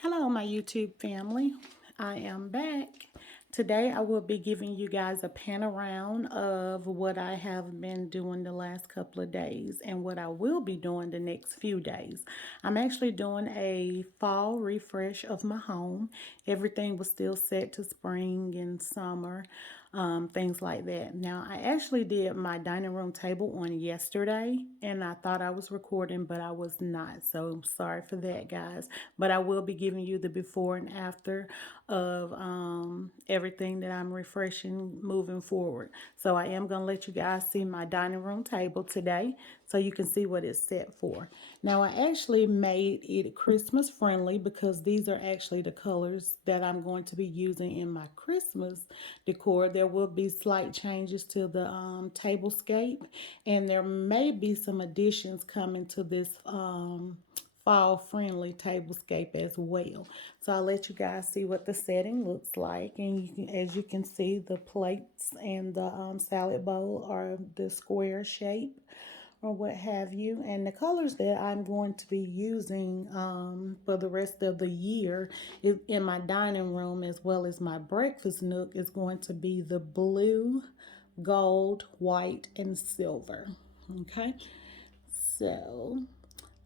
Hello, my YouTube family. I am back. Today, I will be giving you guys a pan around of what I have been doing the last couple of days and what I will be doing the next few days. I'm actually doing a fall refresh of my home. Everything was still set to spring and summer, things like that. Now, I actually did my dining room table on yesterday, and I thought I was recording, but I was not. So I'm sorry for that, guys. But I will be giving you the before and after of everything that I'm refreshing moving forward. So I am going to let you guys see my dining room table today so you can see what it's set for. Now, I actually made it Christmas friendly because these are actually the colors that I'm going to be using in my Christmas decor. There will be slight changes to the tablescape, and there may be some additions coming to this fall friendly tablescape as well. So I'll let you guys see what the setting looks like, and as you can see, the plates and the salad bowl are the square shape or what have you. And the colors that I'm going to be using for the rest of the year in my dining room as well as my breakfast nook is going to be the blue, gold, white, and silver. Okay, so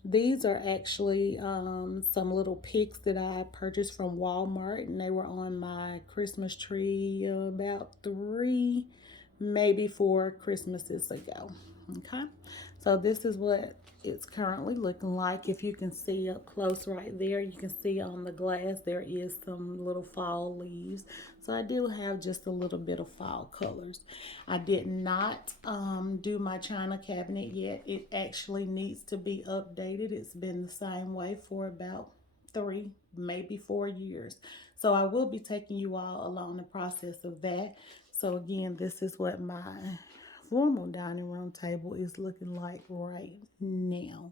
these are actually some little picks that I purchased from Walmart, and they were on my Christmas tree about 3, maybe 4 Christmases ago. Okay, so this is what it's currently looking like. If you can see up close right there, you can see on the glass there is some little fall leaves. So I do have just a little bit of fall colors. I did not do my china cabinet yet. It actually needs to be updated. It's been the same way for about 3, maybe 4 years. So I will be taking you all along the process of that. So again, this is what my formal dining room table is looking like right now.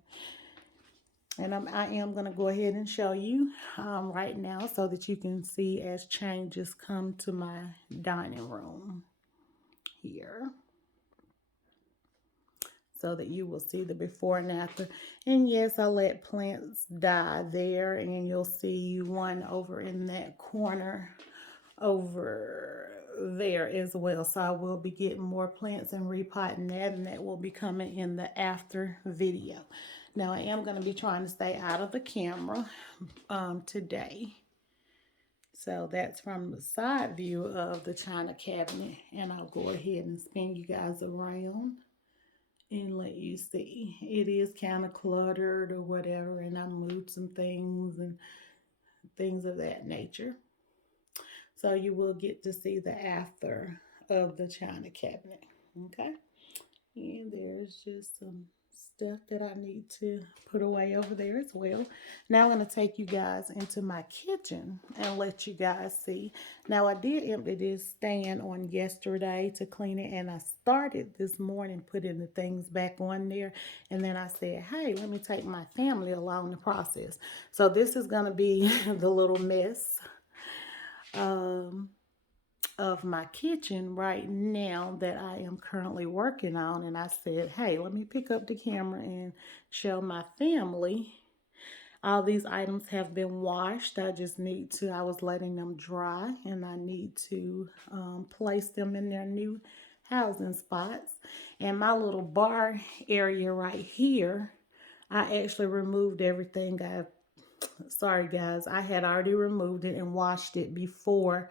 And I am going to go ahead and show you right now so that you can see as changes come to my dining room here. So that you will see the before and after. And yes, I let plants die there, and you'll see one over in that corner over there as well. So I will be getting more plants and repotting that, and that will be coming in the after video. Now I am going to be trying to stay out of the camera today. So that's from the side view of the china cabinet, and I'll go ahead and spin you guys around and let you see. It is kind of cluttered or whatever, and I moved some things and things of that nature. So you will get to see the after of the china cabinet. Okay. And there's just some stuff that I need to put away over there as well. Now I'm going to take you guys into my kitchen and let you guys see. Now I did empty this stand on yesterday to clean it, and I started this morning putting the things back on there, and then I said, hey, let me take my family along the process. So this is going to be the little mess of my kitchen right now that I am currently working on. And I said, hey, let me pick up the camera and show my family. All these items have been washed. I just need to, I was letting them dry, and I need to place them in their new housing spots. And my little bar area right here, I actually removed everything. Sorry guys, I had already removed it and washed it before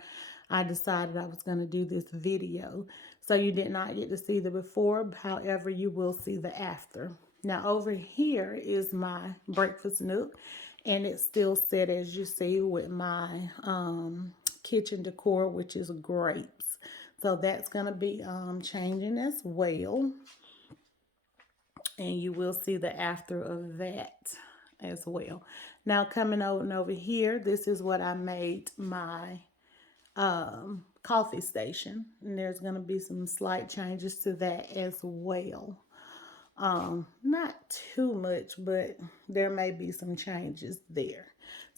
I decided I was going to do this video. So you did not get to see the before, however you will see the after. Now over here is my breakfast nook, and it's still set as you see with my kitchen decor, which is grapes. So that's going to be changing as well, and you will see the after of that as well. Now coming over here, this is what I made my coffee station, and there's going to be some slight changes to that as well. Not too much, but there may be some changes there.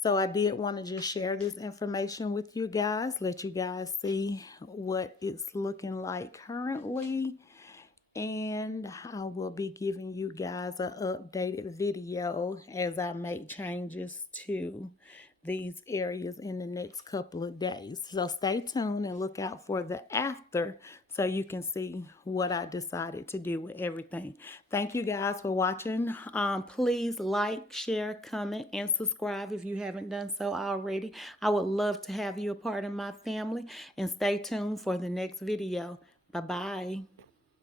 So I did want to just share this information with you guys, let you guys see what it's looking like currently. And I will be giving you guys an updated video as I make changes to these areas in the next couple of days. So stay tuned and look out for the after so you can see what I decided to do with everything. Thank you guys for watching. Please like, share, comment, and subscribe if you haven't done so already. I would love to have you a part of my family, and stay tuned for the next video. Bye-bye.